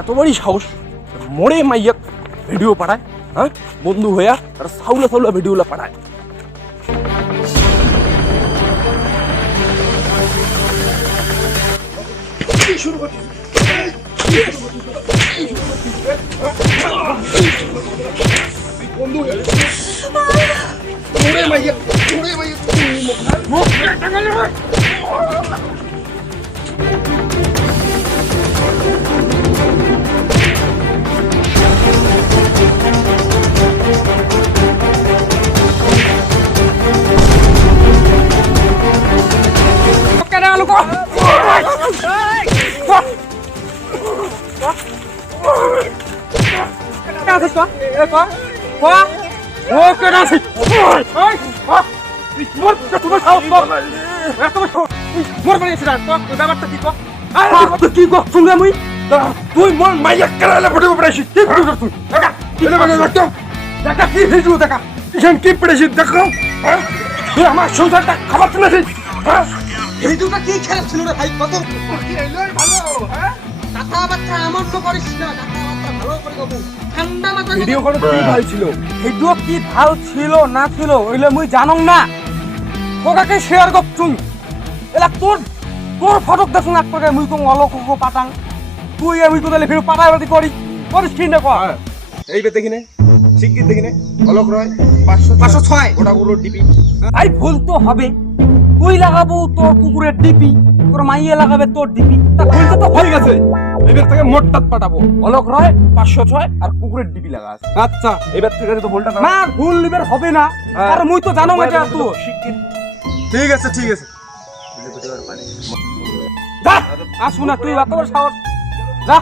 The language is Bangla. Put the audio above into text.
এত বড়ই সাহস মোড়ে মাইয়া ভিডিও পাঠায়, হ্যাঁ বন্ধু হইয়া আর সাউলা সাউলা ভিডিওলা পাঠায়। শুরু করছিস বন্ধু মোড়ে মাইয়া তুই মন মাইয়া কেরালে ভিডিও পাঠাইছিস, কি ভিডিও তুই দেখা কি লাগে দেখা দেখা কি ভিডিও দেখা কিষান কি পাঠাইছিস দেখো, হ্যাঁ তুই আমার সংসারটা খাবার তুলেছিস, হ্যাঁ ভিডিওটা কি খারাপ ছিল রে ভাই? কত কি এলোই ভালো, হ্যাঁ কথাবার্তা এমন তো করিস না, কথাবার্তা ভালো করে কব। ঠান্ডা মাথা ভিডিও করে কি ভালো ছিল, ভিডিও কি ভাল ছিল না ছিল ওইলে মুই জানং না। তোকাকে শেয়ার করছুন এলা তোর তোর ফটো দেখুন এক টাকা মুই কোন অলক পাটাং তুই আমি তো তাহলে ভিডিও পাঠাই বাদি করি করিস কি না কর। এই বে দেখিনে শিগগির দেখিনে অলক রয় 506 ওটা গুলো ডিপি। আই ভুল তো হবে, তুই লাগাবো তোর কুকুরের ডিপি, তোর মাইয়া লাগাবে তোর ডিপি, তা ভুলটা তো হয়ে গেছে। এবার থেকে মোটটাত পাঠাবো অলক রয় 506 আর কুকুরের ডিপি লাগা আছে। আচ্ছা এবার থেকে তো ভুলটা না ভুল লিবার হবে না, আর মুই তো জানো এটা তো শিগগির ঠিক আছে ঠিক আছে। যা আসু না তুই এত বড় সাহস যা।